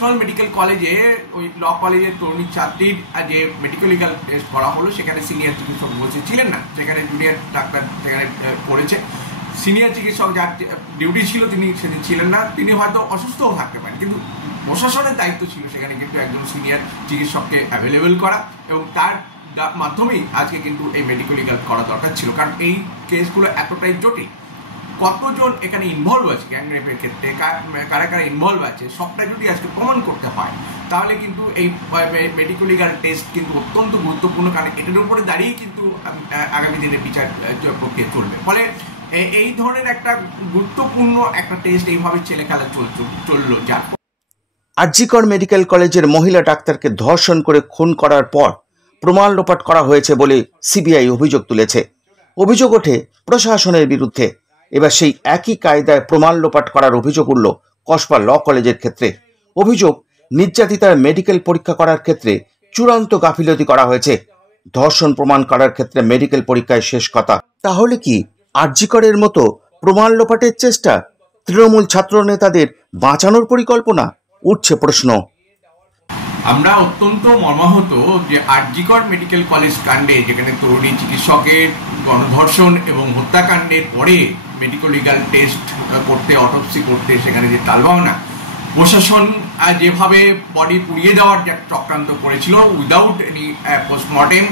National medical কলেজে ওই ল কলেজের তরুণী ছাত্রীর যে মেডিকেল টেস্ট করা হলো সেখানে সিনিয়র চিকিৎসক বসে ছিলেন না, সেখানে জুনিয়র ডাক্তার সেখানে করেছে। সিনিয়র চিকিৎসক যার ডিউটি ছিল তিনি সেদিন ছিলেন না, তিনি হয়তো অসুস্থও থাকতে পারেন, কিন্তু প্রশাসনের দায়িত্ব ছিল সেখানে কিন্তু একজন সিনিয়র চিকিৎসককে অ্যাভেলেবেল করা এবং তার মাধ্যমেই আজকে কিন্তু এই মেডিকেল করা দরকার ছিল। কারণ এই কেসগুলো এতটাই জটিল, কতজন এখানে ইনভলভ আছে গ্যাং রেপের ক্ষেত্রে, কারা কারা ইনভলভ আছে সবটা যদি আজকে প্রমাণ করতে হয় তাহলে কিন্তু এই মেডিকেল টেস্ট কিন্তু অত্যন্ত গুরুত্বপূর্ণ, কারণ এটার উপরে দাঁড়িয়ে কিন্তু আগামী দিনে বিচার প্রক্রিয়া চলবে। ফলে এই ধরনের একটা গুরুত্বপূর্ণ একটা টেস্ট এইভাবে ছেলে খেলা চললো। যার আরজিকর মেডিকেল কলেজের মহিলা ডাক্তারকে ধর্ষণ করে খুন করার পর প্রমাণ লোপাট করা হয়েছে বলে সিবিআই অভিযোগ তুলেছে। অভিযোগ ওঠে প্রশাসনের বিরুদ্ধে। এবার সেই একই কায়দায় প্রমাণ লোপাট করার অভিযোগ উঠল কসবা ল কলেজের ক্ষেত্রে। অভিযোগ, নির্যাতিতার মেডিকেল পরীক্ষা করার ক্ষেত্রে চূড়ান্ত গাফিলতি করা হয়েছে। ধর্ষণ প্রমাণ করার ক্ষেত্রে মেডিকেল পরীক্ষায় শেষ কথা। তাহলে কি আরজিকরের মতো প্রমাণ লোপাটের চেষ্টা? তৃণমূল ছাত্র নেতাদের বাঁচানোর পরিকল্পনা? উঠছে প্রশ্ন। আমরা অত্যন্ত মর্মাহত যে আরজিকর মেডিকেল কলেজ কাণ্ডে, যেখানে তরুণী চিকিৎসকের গণধর্ষণ এবং হত্যাকাণ্ডের পরে মেডিকেল টেস্ট করতে, অটোপসি করতে সেখানে যে টালবাহানা, প্রশাসন যেভাবে বডি পুড়িয়ে দেওয়ার যে চক্রান্ত করেছিল উইদাউট এনি পোস্টমর্টেম,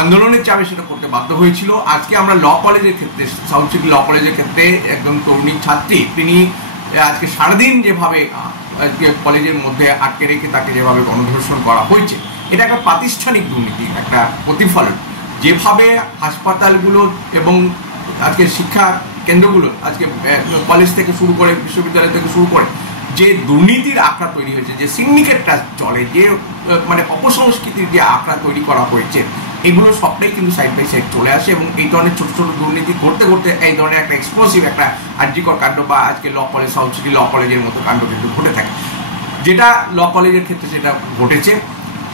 আন্দোলনের চাপে সেটা করতে বাধ্য হয়েছিল। আজকে আমরা ল কলেজের ক্ষেত্রে, সাউথ সিটি ল কলেজের ক্ষেত্রে একজন তরুণী ছাত্রী, তিনি আজকে সারাদিন যেভাবে কলেজের মধ্যে আটকে রেখে তাকে যেভাবে গণধর্ষণ করা হয়েছে, এটা একটা প্রাতিষ্ঠানিক দুর্নীতি, একটা প্রতিফলন। যেভাবে হাসপাতালগুলো এবং আজকে শিক্ষা কেন্দ্রগুলো, আজকে কলেজ থেকে শুরু করে বিশ্ববিদ্যালয় থেকে শুরু করে যে দুর্নীতির আঁকড়া তৈরি হয়েছে, যে সিন্ডিকেটটা চলে, যে মানে অপসংস্কৃতির যে আঁকড়া তৈরি করা হয়েছে, এগুলো সবটাই কিন্তু সাইড বাই সাইড চলে আসে এবং এই ধরনের ছোট ছোট দুর্নীতি করতে করতে এই ধরনের একটা এক্সপ্লোসিভ একটা আরজিকর কাণ্ড বা আজকে ল কলেজ, সাউথ সিটি ল কলেজের মতো কাণ্ড কিন্তু ঘটে থাকে। যেটা ল কলেজের ক্ষেত্রে সেটা ঘটেছে।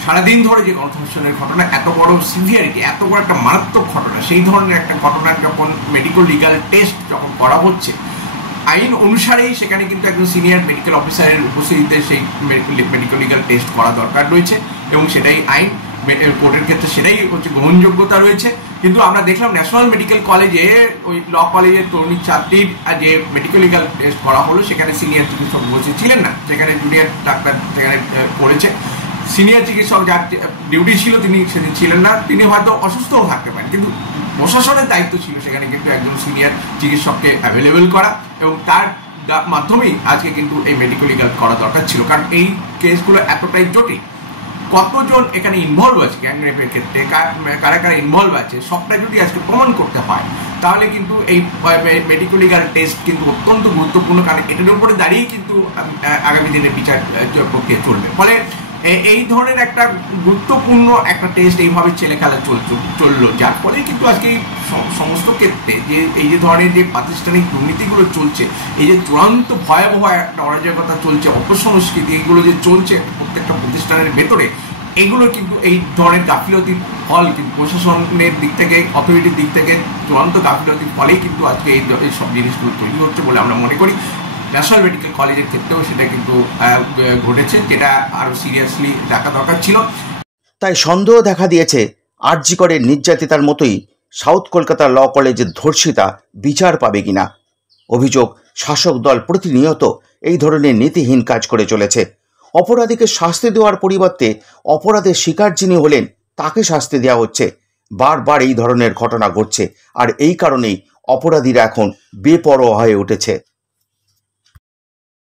সারাদিন ধরে যে গণধর্ষণের ঘটনা, এত বড় সিভিয়ারিটি, এত বড় একটা মারাত্মক ঘটনা, সেই ধরনের একটা ঘটনা যখন মেডিকেল টেস্ট যখন করা হচ্ছে, আইন অনুসারেই সেখানে কিন্তু একজন সিনিয়র মেডিকেল অফিসারের উপস্থিতিতে সেই মেডিকেল টেস্ট করা দরকার রয়েছে এবং সেটাই আইন, কোর্টের ক্ষেত্রে সেটাই হচ্ছে গ্রহণযোগ্যতা রয়েছে। কিন্তু আমরা দেখলাম ন্যাশনাল মেডিকেল কলেজে ওই ল কলেজের তরুণী ছাত্রীর যে মেডিকেল টেস্ট করা হলো সেখানে সিনিয়র চিকিৎসক বসে ছিলেন না, সেখানে জুনিয়র ডাক্তার সেখানে করেছে। সিনিয়র চিকিৎসক যার ডিউটি ছিল তিনি সেদিন ছিলেন না, তিনি হয়তো অসুস্থও থাকতে পারেন, কিন্তু প্রশাসনের দায়িত্ব ছিল সেখানে কিন্তু একজন সিনিয়র চিকিৎসককে অ্যাভেলেবেল করা এবং তার মাধ্যমেই আজকে কিন্তু এই মেডিকেল করা দরকার ছিল। কারণ এই কেসগুলো এতটাই জটিল, কতজন এখানে ইনভলভ আছে গ্যাং রেপের ক্ষেত্রে, কারা কারা ইনভলভ আছে সবটা যদি আজকে প্রমাণ করতে হয় তাহলে কিন্তু এই মেডিকেল টেস্ট কিন্তু অত্যন্ত গুরুত্বপূর্ণ, কারণ এটার উপরে দাঁড়িয়ে কিন্তু আগামী দিনে বিচার প্রক্রিয়া চলবে। ফলে এই ধরনের একটা গুরুত্বপূর্ণ একটা টেস্ট এইভাবে ছেলে খেলা চললো, যার ফলে কিন্তু আজকে এই সমস্ত ক্ষেত্রে যে এই যে ধরনের যে প্রাতিষ্ঠানিক দুর্নীতিগুলো চলছে, এই যে চূড়ান্ত ভয়াবহ একটা অরাজকতা চলছে, অপসংস্কৃতি, এগুলো যে চলছে প্রত্যেকটা প্রতিষ্ঠানের ভেতরে, এগুলো কিন্তু এই ধরনের গাফিলতির ফল কিন্তু প্রশাসনের দিক থেকে, অথরিটির দিক থেকে চূড়ান্ত গাফিলতির ফলেই কিন্তু আজকে এই সব জিনিসগুলো তৈরি হচ্ছে বলে আমরা মনে করি। ন্যাশনাল মেডিকেল কলেজের ক্ষেত্রেও সেটা কিন্তু ঘটেছে, যেটা আরো সিরিয়াসলি দেখা দরকার ছিল। তাই সন্দেহ দেখা দিয়েছে আরজিকরের নির্যাতিতার মতোই সাউথ কলকাতা ল কলেজের ধর্ষিতা বিচার পাবে কিনা। অভিযোগ, শাসক দল প্রতিনিয়ত এই ধরনের নীতিহীন কাজ করে চলেছে। অপরাধীকে শাস্তি দেওয়ার পরিবর্তে অপরাধের শিকার যিনি হলেন তাকে শাস্তি দেওয়া হচ্ছে। বারবার এই ধরনের ঘটনা ঘটছে, আর এই কারণেই অপরাধীরা এখন বেপরোয়া হয়ে উঠেছে।